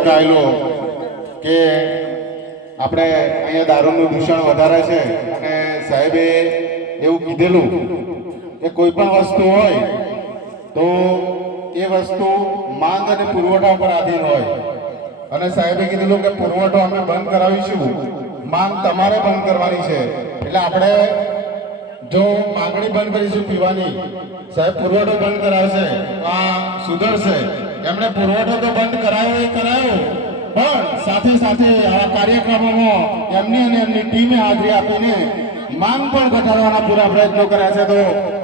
આવેલો કે આપણે અહીંયા દારૂનું દૂષણ વધારે છે અને સાહેબે એવું કીધેલું કે કોઈ પણ વસ્તુ હોય તો એ વસ્તુ માંગ અને પુરવઠા પર આધીન હોય અને સાહેબે કીધેલું કે પુરવઠો અમે બંધ કરાવીશું, માંગ તમારે બંધ કરવાની છે. એટલે આપણે જો માંગણી બંધ કરીશું પીવાની, સાહેબ પુરવઠો બંધ કરાવશે તો આ સુધરશે. એમણે પુરવઠો તો બંધ કરાયો એ કરાયો, પણ સાથે સાથે આવા કાર્યક્રમોમાં એમની અને એમની ટીમે હાજરી આપીને માંગ પણ ઘટાડવાના પૂરા પ્રયત્નો કર્યા છે. તો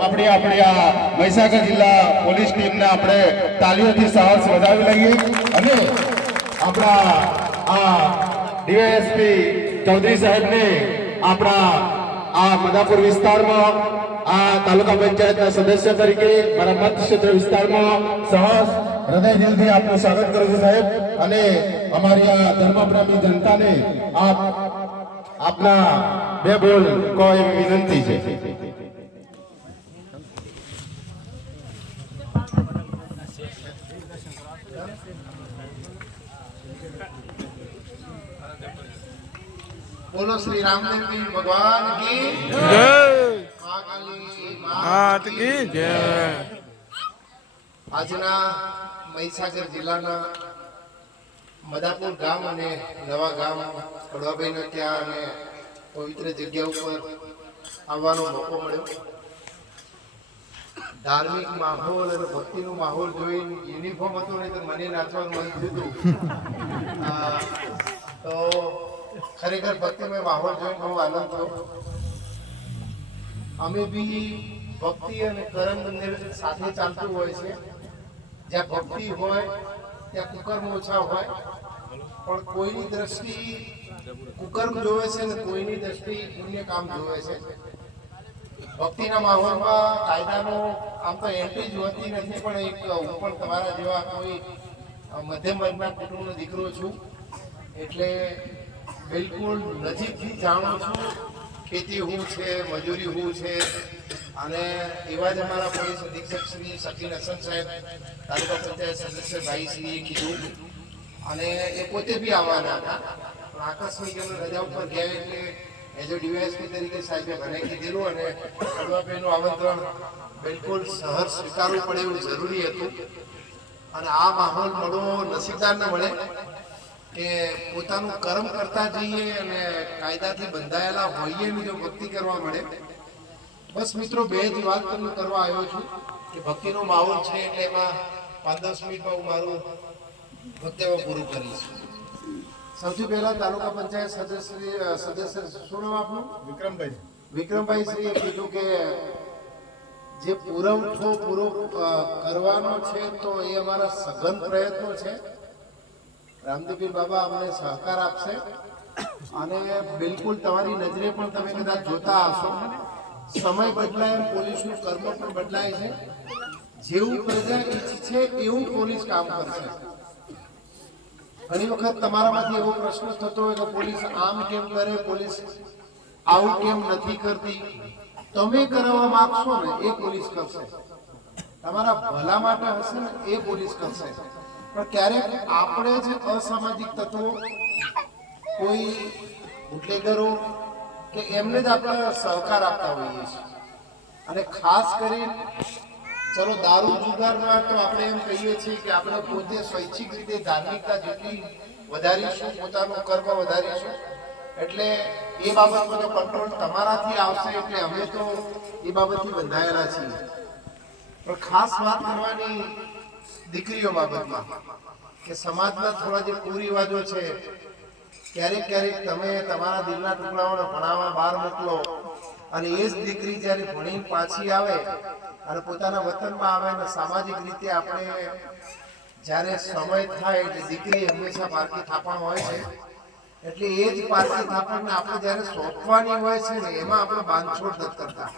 આપણી આ મહીસાગર જિલ્લા પોલીસ ટીમને આપણે તાલીઓથી સાહસ વધાવી લઈએ અને આપણા આ ડીવાયએસપી ચૌધરી સાહેબને આપણા આ મદાપુર વિસ્તારમાં આ તાલુકા પંચાયતના સદસ્ય તરીકે મારા મત ક્ષેત્ર વિસ્તારમાં સહસ હૃદય દિલથી આપનું સ્વાગત કરું છું સાહેબ. અને અમારી આ ધર્મપ્રેમી જનતાને આપના બે બોલ કહો એવી વિનંતી છે. बोलो श्री रामदेव पीर भगवान की जय, मां काली मात की जय. આજના મહીસાગર જિલ્લાના મદાપુર ગામ અને નવા ગામ કડવાભાઈના ત્યાં અને પવિત્ર જગ્યા ઉપર આવવાનો મોકો મળ્યો. ધાર્મિક માહોલ અને ભક્તિનો માહોલ જોઈ યુનિફોર્મ હતો ને તો મને નાચવાનું મન થયું તો ખરેખર ભક્તિમય માહોલ જોઈને બહુ આનંદ થયો. અમે બી ભક્તિ અને કર્મ બંને સાથે ચાલતું હોય છે. જ્યાં ભક્તિ હોય ત્યાં કુકર્મ ઓછા હોય, પણ કોઈની દ્રષ્ટિ કુકર્મ જોવે છે ને કોઈની દ્રષ્ટિ પુણ્ય કામ જોવે છે. ભક્તિના માહોલમાં કાયદાનો આમ તો એન્ટ્રી જ હોતી નથી, પણ એક હું પણ તમારા જેવા કોઈ મધ્યમ વર્ગના કુટુંબનો દીકરો છું એટલે બિલકુલ નજીકથી જાણું છું ખેતી શું છે, મજૂરી શું છે. અને એવા જ અમારા પોલીસ અધિક્ષક શ્રી શકીન હસન સાહેબ, તાલુકા પંચાયત સદસ્ય ભાઈશ્રીએ કીધું અને એ પોતે બી આવવાના હતા. આકસ્મિક એમને રજા ઉપર ગયા એટલે એઝ અ ડીવાયએસપી તરીકે સાહેબે મને કીધેલું અને કડવાભાઈનું આમંત્રણ બિલકુલ સહર સ્વીકારવું પડે એવું જરૂરી હતું. અને આ માહોલ મળવો નસીબદાર ન મળે કે પોતાનું કર્મ કરતા જઈએ અને કાયદાથી બંધાયેલા હોઈએ ને જો ભક્તિ કરવા મળે. બસ મિત્રો, બે જ વાત તમને કરવા આવ્યો છું કે ભક્તિનો માહોલ છે એટલે એમાં 5-10 મિનિટમાં હું મારું વક્તવ્ય પૂરું કરીશ. સૌથી પહેલા તાલુકા પંચાયત સદસ્ય શું નામ આપનું? વિક્રમભાઈ શ્રીએ કીધું કે જે પુરવઠો પૂરો કરવાનો છે તો એ અમારા સઘન પ્રયત્નો છે. રામદેવપીર બાબા અમને સહકાર આપશે અને બિલકુલ તમારી નજરે પણ તમે કદાચ જોતા હશો સમય બદલાય એમ પોલીસનું કર્મ પણ બદલાય છે. જેવું પ્રજા ઈચ્છે એવું પોલીસ કામ કરશે. ઘણી વખત તમારામાંથી એવો પ્રશ્ન થતો હોય કે પોલીસ આમ કેમ કરે, પોલીસ આવું કેમ નથી કરતી. તમે કરાવવા માંગશો ને એ પોલીસ કરશે, તમારા ભલા માટે હશે ને એ પોલીસ કરશે. પણ ક્યારેક આપણે જે અસામાજિક તત્વો, કોઈ બુટલેગરો કે એમને જ આપણે સહકાર આપતા હોઈએ છીએ. અને ખાસ કરીને ચલો દારૂ જુગારમાં તો આપણે એમ કહીએ છીએ કે આપણે પોતે સ્વૈચ્છિક રીતે ધાર્મિકતા જેટલી વધારીશું, પોતાનું કર્મ વધારીશું એટલે એ બાબતનો તો કંટ્રોલ તમારાથી આવશે. એટલે અમે તો એ બાબતથી બંધાયેલા છીએ. પણ ખાસ વાત કરવાની દીકરીઓ બાબતમાં કે સમાજના થોડા જે કુરિવાજો છે, ક્યારેક તમે તમારા દિલના ટુકડાઓને ભણાવવા બહાર મોકલો અને એ જ દીકરી જ્યારે ભણીને પાછી આવે અને પોતાના વતનમાં આવે અને સામાજિક રીતે આપણે જ્યારે સમય થાય એટલે દીકરી હંમેશા પારકી થાપણ હોય છે. એટલે એ જ પારકી થાપણને આપણે જ્યારે સોંપવાની હોય છે ને એમાં આપણે બાંધછોડ નથી કરતા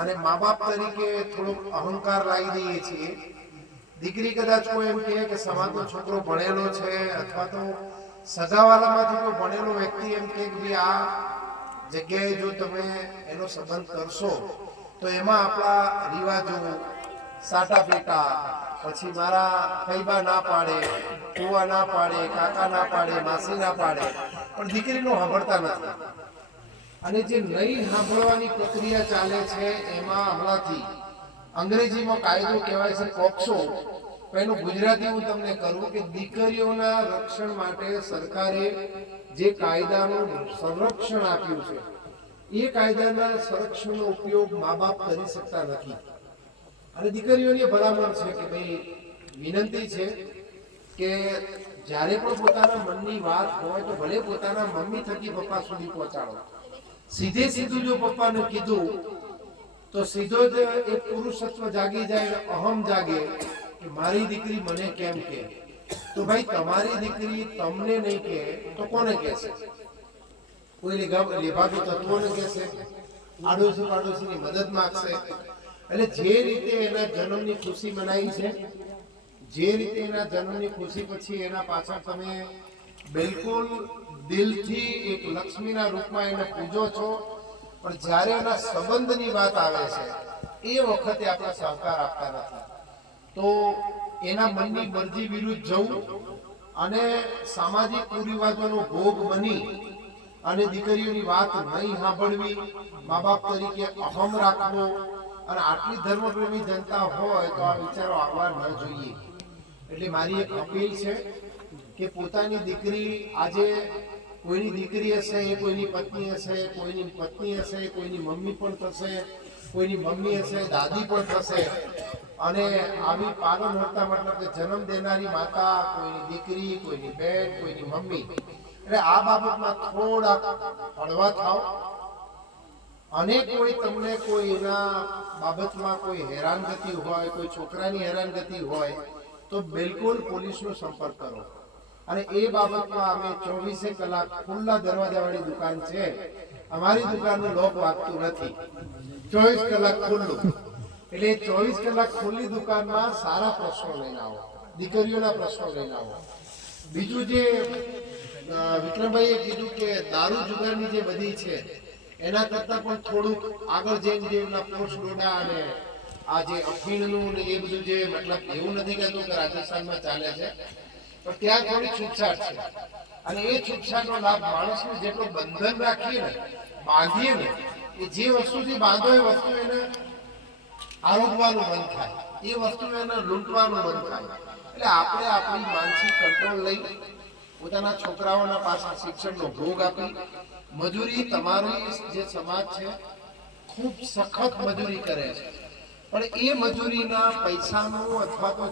અને મા બાપ તરીકે થોડોક અહંકાર લાવી દઈએ છીએ. દીકરી કદાચ કોઈ એમ કહે કે સમાજનો છોકરો ભણેલો છે અથવા તો સગાવાલામાંથી કોઈ ભણેલો વ્યક્તિ એમ કે ભાઈ આ જગ્યાએ જો તમે એનો સંબંધ કરશો તો એમાં આપણા રિવાજો, સાટા પેટા, પછી મારા ફૈબા ના પાડે, ફુવા ના પાડે, કાકા ના પાડે, માસી ના પાડે, પણ દીકરીનું સાંભળતા નથી. અને જે નહીં સાંભળવાની પ્રક્રિયા ચાલે છે એમાં હમણાંથી અંગ્રેજીમાં કાયદો કહેવાય છે પોક્સો. એનું ગુજરાતી હું તમને કરું કે દીકરીઓના રક્ષણ માટે સરકારે જે કાયદાનું સંરક્ષણ આપ્યું છે એ કાયદાના સંરક્ષણનો ઉપયોગ મા બાપ કરી શકતા નથી. અને દીકરીઓની ભલામણ છે કે ભાઈ વિનંતી છે કે જ્યારે પણ પોતાના મનની વાત હોય તો ભલે પોતાના મમ્મી થકી પપ્પા સુધી પહોંચાડો. સીધે સીધું જો પપ્પાને કીધું તો સીધો જ એ પુરુષત્વ જાગી જાય, અહમ જાગે કે મારી દીકરી મને કેમ કે. તો ભાઈ તમારી દીકરી તમને નહીં કે તો કોને કહેશે? કોઈ લેભાગુ તત્વોને કહેશે, આડોશી પાડોશીની મદદ માંગશે. એટલે જે રીતે એના જન્મની ખુશી મનાવી છે, જે રીતે એના જન્મની ખુશી પછી એના પાછળ તમે બિલકુલ દિલથી એક લક્ષ્મીના રૂપમાં એને પૂજો છો, પણ જ્યારે એના સંબંધની વાત આવે છે એ વખતે આપણે સહકાર આપતા નથી. તો એના મનની મરજી વિરુદ્ધ જવું અને સામાજિક કુરિવાજોનો ભોગ બની અને દીકરીઓની વાત નહીં સાંભળવી, મા બાપ તરીકે અહમ રાખવો, અને આટલી ધર્મપ્રેમી જનતા હોય તો આ વિચારો આવવા ન જોઈએ. એટલે મારી એક અપીલ છે કે પોતાની દીકરી, આજે કોઈની દીકરી હશે એ કોઈની પત્ની હશે, કોઈની પત્ની હશે, કોઈની મમ્મી પણ થશે, કોઈની મમ્મી હશે, દાદી પણ થશે. અને આવી પાલનહર્તા મતલબ કે જન્મ દેનારી માતા, કોઈની દીકરી, કોઈની બેન, કોઈની મમ્મી. એટલે આ બાબતમાં થોડા હળવા થાવ. અને કોઈ તમને કોઈ એના બાબતમાં કોઈ હેરાનગતિ હોય, કોઈ છોકરાની હેરાનગતિ હોય તો બિલકુલ પોલીસનો સંપર્ક કરો. અને એ બાબતમાં અમે 24 કલાક ખુલ્લા દરવાજાવાળી દુકાન છે. અમારી દુકાનનું લોક વાગતું નથી, 24 કલાક ખુલ્લું. એટલે 24 કલાક ખુલ્લી દુકાનમાં સારા પ્રશ્નો લઈને આવો, દીકરીઓના પ્રશ્નો લઈને આવો. બીજું જે વિક્રમભાઈએ કીધું કે દારૂ જુગારની જે બધી છે એના કરતાં પણ થોડુંક આગળ જઈને જે એમના પોસ્ટ ડોડા અને આ જે અફીણનું ને એ બધું જે મતલબ એવું નથી કહેતું કે રાજસ્થાનમાં ચાલે છે, પણ ત્યાં થોડી છૂટછાટ છે. અને એ છૂટછાટનો લાભ માણસને જેટલો બંધન રાખીએ ને, બાંધીએ ને, એ જે વસ્તુથી બાંધો એ વસ્તુ એને આરોગવાનું મન થાય, એ વસ્તુ એને લૂંટવાનું મન થાય. એટલે આપણે આપણી માનસિક કંટ્રોલ લઈ પોતાના છોકરાઓના પાછળ શિક્ષણનો ભોગ આપી, મજૂરી તમારી જે સમાજ છે ખૂબ સખત મજૂરી કરે છે, પણ એ મજૂરીના પૈસાનું અથવા તો